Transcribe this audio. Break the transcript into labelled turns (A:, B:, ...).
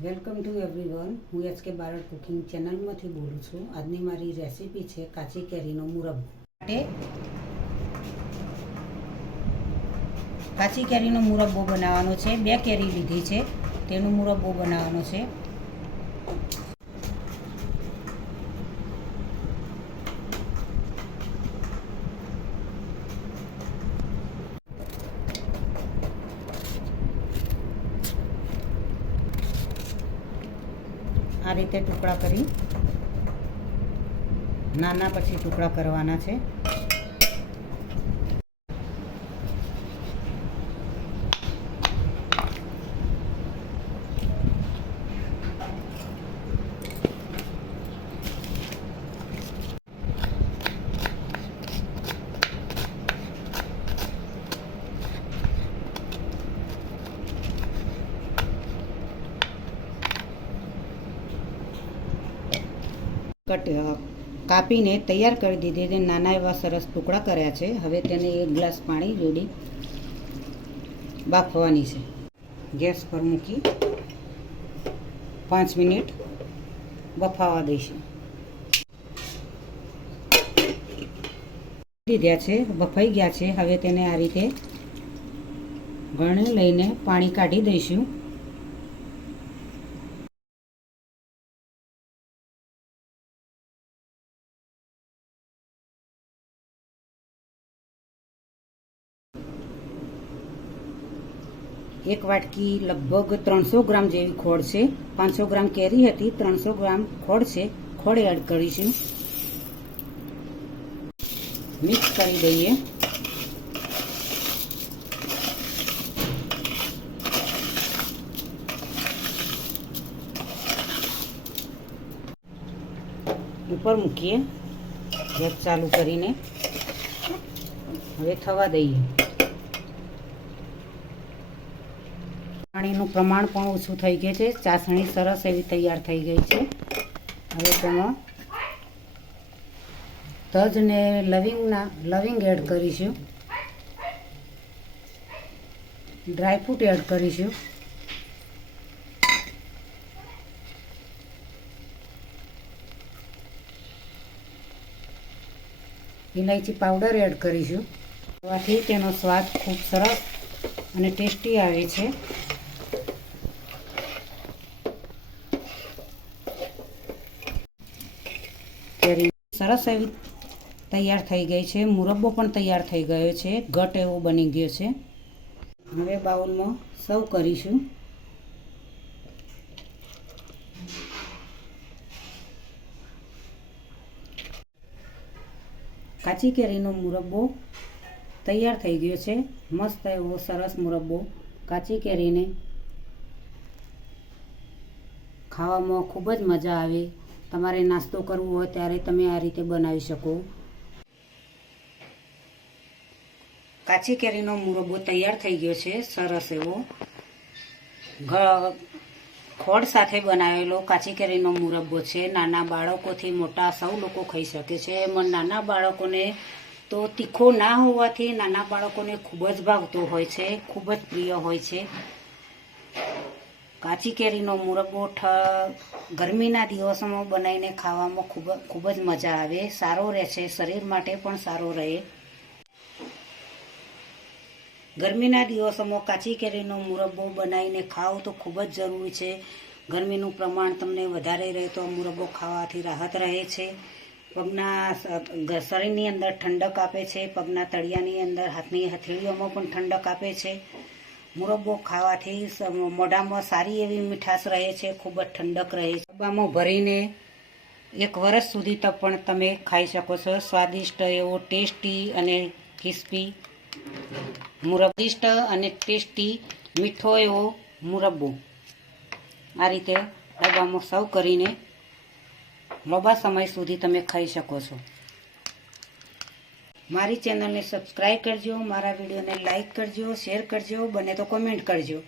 A: Welcome to everyone. હું H K Barad cooking ચેનલમાંથી બોલું છું. આજની મારી રેસીપી છે કાચી કેરીનો મુરબ્બો. માટે કાચી કેરીનો મુરબ્બો બનાવવાનો છે. બે કેરી લીધી છે. તેનો મુરબ્બો બનાવવાનો છે. આ રીતે ટુકડા કરી નાના પછી ટુકડા કરવાના છે. કટ કાપીને તૈયાર કરી દીધી તે નાના એવા સરસ ટુકડા કર્યા છે. હવે તેને એક ગ્લાસ પાણી જોડી બાફવાની છે. ગેસ પર મૂકી પાંચ મિનિટ બફાવા દઈશું. દીધા છે, બફાઈ ગયા છે. હવે તેને આ રીતે ગળણે લઈને પાણી કાઢી દઈશું. એક વાટકી લગભગ ત્રણસો ગ્રામ જેવી ખોળ છે. પાંચસો ગ્રામ કેરી હતી, ત્રણસો ગ્રામ ખોળ છે. ખોળ એડ કરીશું. મિક્સ કરી દઈએ. ઉપર મૂકીએ. ગેસ ચાલુ કરીને. હવે થવા દઈએ. પાણીનું પ્રમાણ પણ ઓછું થઈ ગયું છે. ચાસણી સરસ એવી તૈયાર થઈ ગઈ છે. હવે તેમાં તજ લવિંગના, લવિંગ એડ કરીશું. ડ્રાયફ્રૂટ એડ કરીશું. ઇલાયચી પાવડર એડ કરીશું. હોવાથી તેનો સ્વાદ ખૂબ સરસ અને ટેસ્ટી આવે છે. કેરી. સરસ એવી તૈયાર થઈ ગઈ છે. મુરબ્બો પણ તૈયાર થઈ ગયો છે. ઘટ એવો બની ગયો છે. હવે બાઉલમાં સર્વ કરીશું. કાચી કેરીનો મુરબ્બો તૈયાર થઈ ગયો છે. મસ્ત એવો સરસ મુરબ્બો કાચી કેરીને ખાવામાં ખૂબ જ મજા આવે. તમારે નાસ્તો કરવો હોય ત્યારે તમે આ રીતે બનાવી શકો. કાચી કેરીનો મુરબ્બો તૈયાર થઈ ગયો છે, સરસ એવો. ખોળ સાથે બનાવેલો કાચી કેરીનો મુરબ્બો છે. નાના બાળકોથી મોટા સૌ લોકો ખાઈ શકે છે. એમાં નાના બાળકોને તો તીખો ના હોવાથી નાના બાળકોને ખૂબ જ ભાવતો હોય છે, ખૂબ જ પ્રિય હોય છે. કાચી કેરીનો મુરબ્બો ઠ ગરમીના દિવસોમાં બનાવીને ખાવામાં ખૂબ ખૂબ જ મજા આવે. સારો રહે છે શરીર માટે પણ સારો રહે. ગરમીના દિવસોમાં કાચી કેરીનો મુરબ્બો બનાવીને ખાઓ તો ખૂબ જ જરૂરી છે. ગરમીનું પ્રમાણ તમને વધારે રહે તો મુરબ્બો ખાવાથી રાહત રહે છે. પગના શરીરની અંદર ઠંડક આપે છે. પગના તળિયાની અંદર હાથની હથેળીઓમાં પણ ઠંડક આપે છે. મુરબ્બો ખાવાથી મોઢામાં સારી એવી મીઠાશ રહે છે, ખૂબ જ ઠંડક રહે છે. ડબ્બામાં ભરીને એક વર્ષ સુધી તો પણ તમે ખાઈ શકો છો. સ્વાદિષ્ટ, એવો ટેસ્ટી અને ક્રિસ્પી મુરબ્બિષ્ટ અને ટેસ્ટી મીઠો એવો મુરબ્બો. આ રીતે ડબ્બામાં સર્વ કરીને લાંબા સમય સુધી તમે ખાઈ શકો છો. મારી ચેનલને સબસ્ક્રાઈબ કરજો મારા વિડીયોને લાઇક કરજો શેર કરજો બને તો કોમેન્ટ કરજો.